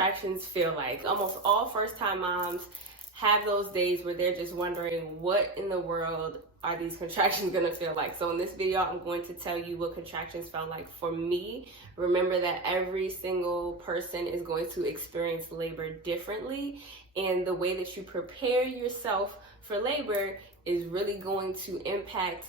contractions feel like. Almost all first-time moms have those days where they're just wondering, what in the world are these contractions gonna feel like? So in this video, I'm going to tell you what contractions felt like for me. Remember that every single person is going to experience labor differently, and the way that you prepare yourself for labor is really going to impact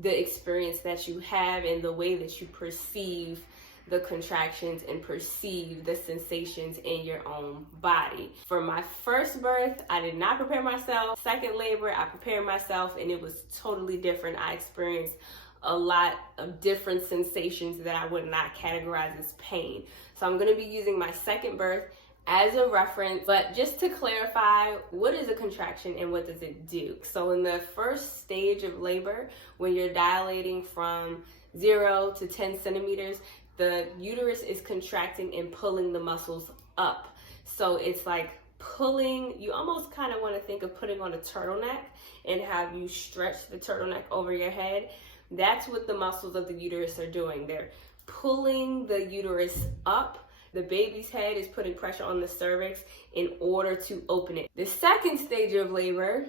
the experience that you have and the way that you perceive the contractions and perceive the sensations in your own body. For my first birth, I did not prepare myself. Second labor, I prepared myself, and it was totally different. I experienced a lot of different sensations that I would not categorize as pain. So I'm gonna be using my second birth as a reference, but just to clarify, what is a contraction and what does it do? So in the first stage of labor, when you're dilating from 0 to 10 centimeters, the uterus is contracting and pulling the muscles up. So it's like pulling, you almost kind of want to think of putting on a turtleneck and have you stretch the turtleneck over your head. That's what the muscles of the uterus are doing. They're pulling the uterus up. The baby's head is putting pressure on the cervix in order to open it. The second stage of labor,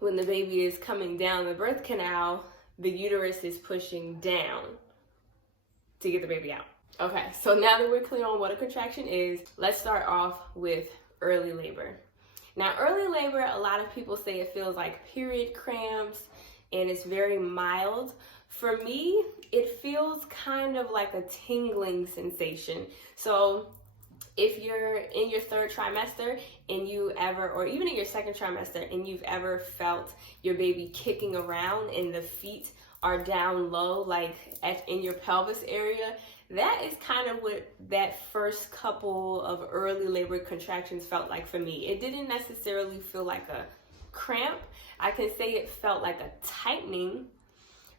when the baby is coming down the birth canal, the uterus is pushing down to get the baby out. Okay, so now that we're clear on what a contraction is, let's start off with early labor. Now, early labor, a lot of people say it feels like period cramps and it's very mild. For me, it feels kind of like a tingling sensation. So if you're in your third trimester and you ever, or even in your second trimester, and you've ever felt your baby kicking around and the feet are down low, like in your pelvis area, that is kind of what that first couple of early labor contractions felt like for me. It didn't necessarily feel like a cramp. I can say it felt like a tightening,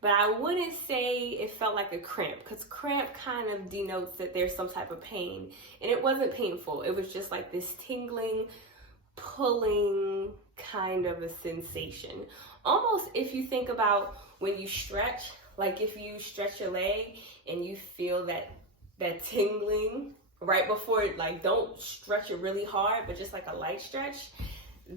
but I wouldn't say it felt like a cramp, because cramp kind of denotes that there's some type of pain, and it wasn't painful. It was just like this tingling, pulling kind of a sensation. Almost if you think about when you stretch, like if you stretch your leg and you feel that tingling right before, like don't stretch it really hard, but just like a light stretch,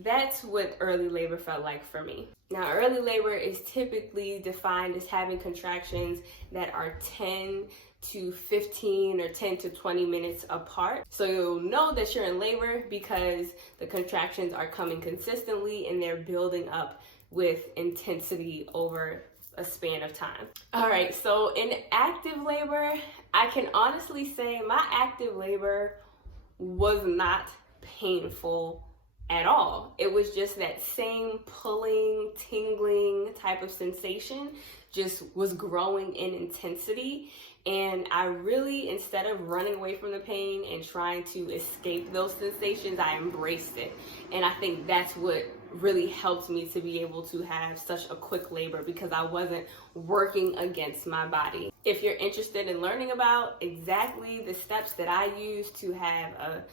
that's what early labor felt like for me. Now, early labor is typically defined as having contractions that are 10 to 15 or 10 to 20 minutes apart. So you'll know that you're in labor because the contractions are coming consistently and they're building up with intensity over a span of time. All right, so in active labor, I can honestly say my active labor was not painful at all. It was just that same pulling, tingling type of sensation just was growing in intensity. And I really, instead of running away from the pain and trying to escape those sensations, I embraced it. And I think that's what really helped me to be able to have such a quick labor, because I wasn't working against my body. If you're interested in learning about exactly the steps that I use to have a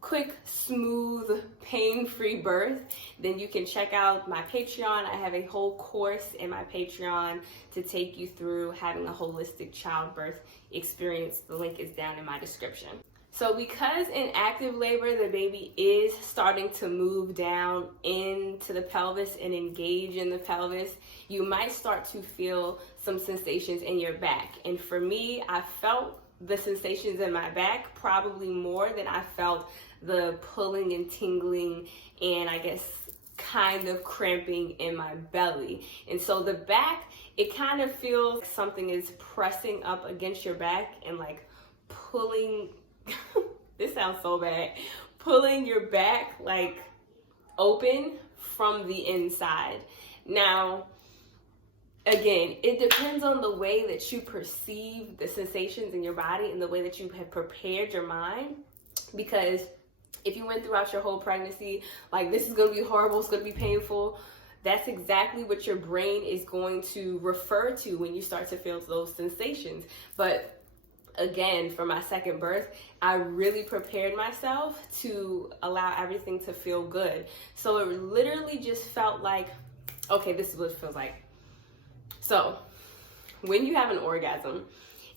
quick, smooth, pain-free birth, then you can check out my Patreon. I have a whole course in my Patreon to take you through having a holistic childbirth experience. The link is down in my description. So because in active labor, the baby is starting to move down into the pelvis and engage in the pelvis, you might start to feel some sensations in your back. And for me, I felt the sensations in my back probably more than I felt the pulling and tingling and I guess kind of cramping in my belly. And so the back, it kind of feels like something is pressing up against your back and like pulling, this sounds so bad, pulling your back like open from the inside. Now, again, it depends on the way that you perceive the sensations in your body and the way that you have prepared your mind. Because if you went throughout your whole pregnancy, like this is going to be horrible, it's going to be painful, that's exactly what your brain is going to refer to when you start to feel those sensations. But again, for my second birth, I really prepared myself to allow everything to feel good. So it literally just felt like, okay, this is what it feels like. So when you have an orgasm,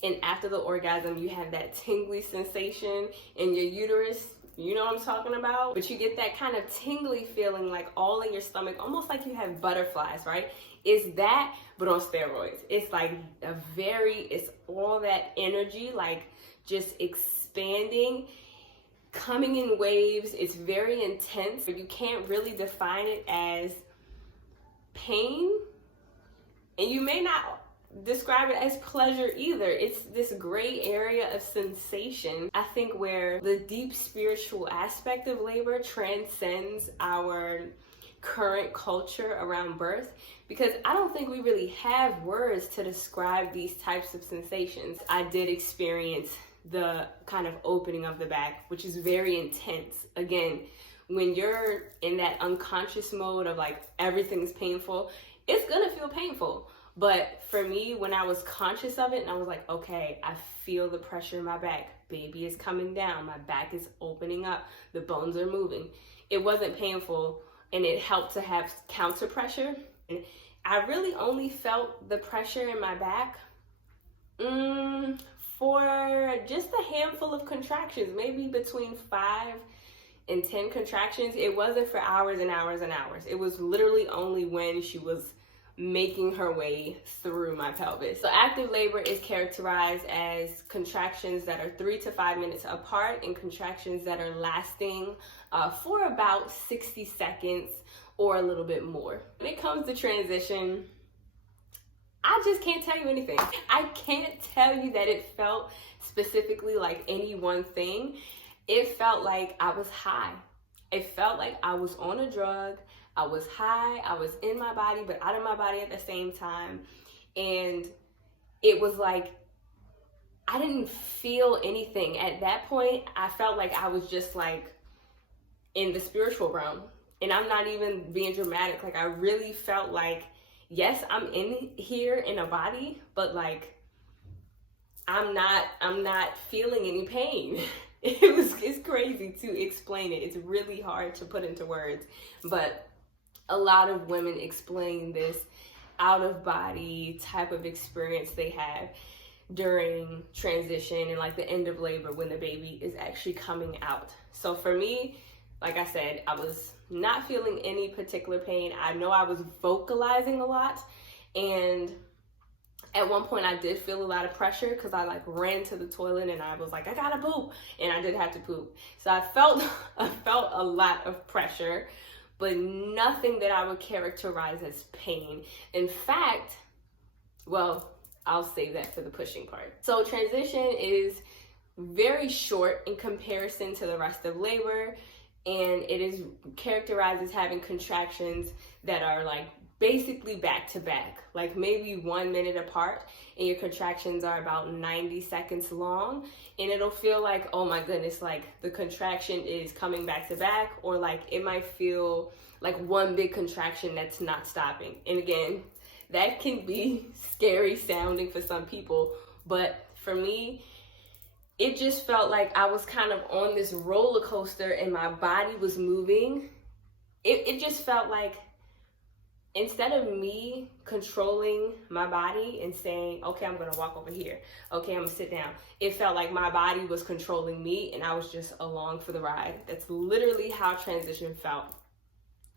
and after the orgasm, you have that tingly sensation in your uterus, You know what I'm talking about? But you get that kind of tingly feeling like all in your stomach, almost like you have butterflies, right? It's that, but on steroids. It's like it's all that energy, like just expanding, coming in waves. It's very intense, but you can't really define it as pain. And you may not describe it as pleasure either. It's this gray area of sensation, I think, where the deep spiritual aspect of labor transcends our current culture around birth, because I don't think we really have words to describe these types of sensations. I did experience the kind of opening of the back, which is very intense. Again, when you're in that unconscious mode of like everything's painful, it's gonna feel painful. But for me, when I was conscious of it and I was like, okay, I feel the pressure in my back. Baby is coming down. My back is opening up. The bones are moving. It wasn't painful, and it helped to have counter pressure. And I really only felt the pressure in my back for just a handful of contractions, maybe between 5 and 10 contractions. It wasn't for hours and hours and hours. It was literally only when she was making her way through my pelvis. So active labor is characterized as contractions that are 3 to 5 minutes apart and contractions that are lasting for about 60 seconds or a little bit more. When it comes to transition, I just can't tell you anything. I can't tell you that it felt specifically like any one thing. It felt like I was high. It felt like I was on a drug. I was high, I was in my body, but out of my body at the same time. And it was like, I didn't feel anything. At that point, I felt like I was just like in the spiritual realm. And I'm not even being dramatic. Like, I really felt like, yes, I'm in here in a body, but like, I'm not feeling any pain. It's crazy to explain it. It's really hard to put into words, but a lot of women explain this out of body type of experience they have during transition and like the end of labor when the baby is actually coming out. So for me, like I said, I was not feeling any particular pain. I know I was vocalizing a lot, and at one point I did feel a lot of pressure because I like ran to the toilet and I was like, I gotta poop, and I did have to poop. So I felt a lot of pressure, but nothing that I would characterize as pain. In fact, well, I'll save that for the pushing part. So transition is very short in comparison to the rest of labor, and it is characterized as having contractions that are like basically back to back, like maybe 1 minute apart, and your contractions are about 90 seconds long, and it'll feel like, oh my goodness, like the contraction is coming back to back, or like it might feel like one big contraction that's not stopping. And again, that can be scary sounding for some people, but for me, it just felt like I was kind of on this roller coaster and my body was moving. It just felt like, instead of me controlling my body and saying, okay, I'm gonna walk over here, okay, I'm gonna sit down, it felt like my body was controlling me and I was just along for the ride. That's literally how transition felt.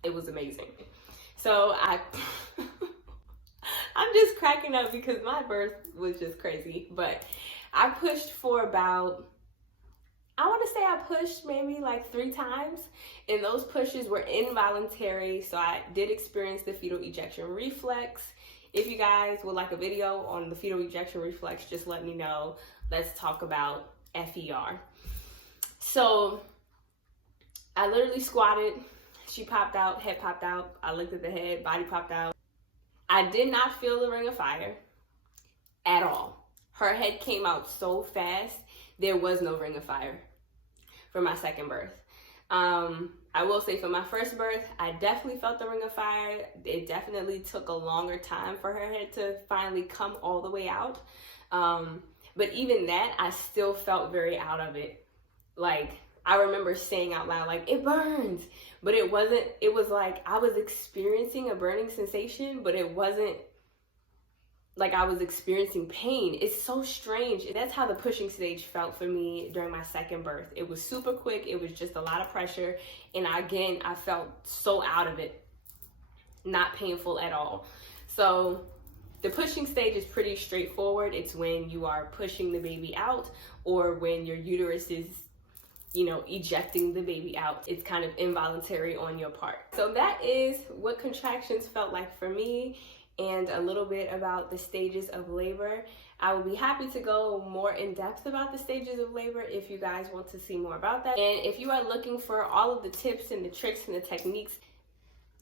It was amazing. So I'm just cracking up because my birth was just crazy, but I pushed for about, I want to say I pushed maybe like 3 times, and those pushes were involuntary. So I did experience the fetal ejection reflex. If you guys would like a video on the fetal ejection reflex, just let me know. Let's talk about FER. So I literally squatted. She popped out, head popped out. I looked at the head, body popped out. I did not feel the ring of fire at all. Her head came out so fast, there was no ring of fire for my second birth. I will say for my first birth, I definitely felt the ring of fire. It definitely took a longer time for her head to finally come all the way out. But even that, I still felt very out of it. Like, I remember saying out loud, like, it burns. But it wasn't, it was like I was experiencing a burning sensation, but it wasn't like I was experiencing pain. It's so strange. That's how the pushing stage felt for me during my second birth. It was super quick. It was just a lot of pressure. And again, I felt so out of it. Not painful at all. So the pushing stage is pretty straightforward. It's when you are pushing the baby out, or when your uterus is, you know, ejecting the baby out. It's kind of involuntary on your part. So that is what contractions felt like for me, and a little bit about the stages of labor. I will be happy to go more in depth about the stages of labor if you guys want to see more about that. And if you are looking for all of the tips and the tricks and the techniques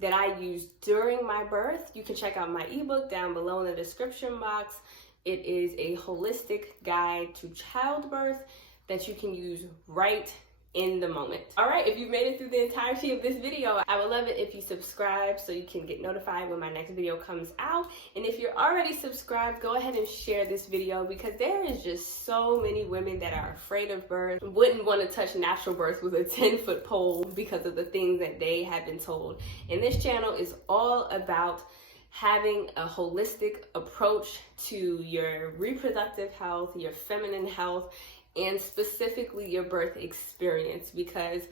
that I used during my birth, you can check out my ebook down below in the description box. It is a holistic guide to childbirth that you can use right in the moment. All right, if you've made it through the entirety of this video, I would love it if you subscribe so you can get notified when my next video comes out. And if you're already subscribed, go ahead and share this video, because there is just so many women that are afraid of birth, wouldn't want to touch natural birth with a 10-foot pole because of the things that they have been told. And this channel is all about having a holistic approach to your reproductive health, your feminine health, and specifically your birth experience, because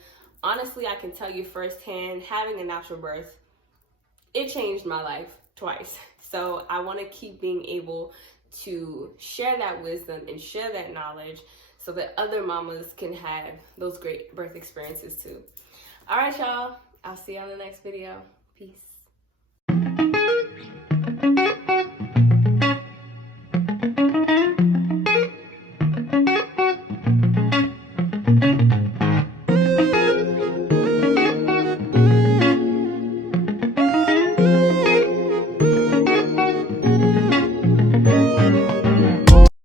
honestly, I can tell you firsthand, having a natural birth, it changed my life twice. So I want to keep being able to share that wisdom and share that knowledge so that other mamas can have those great birth experiences too. All right, y'all, I'll see you on the next video. Peace.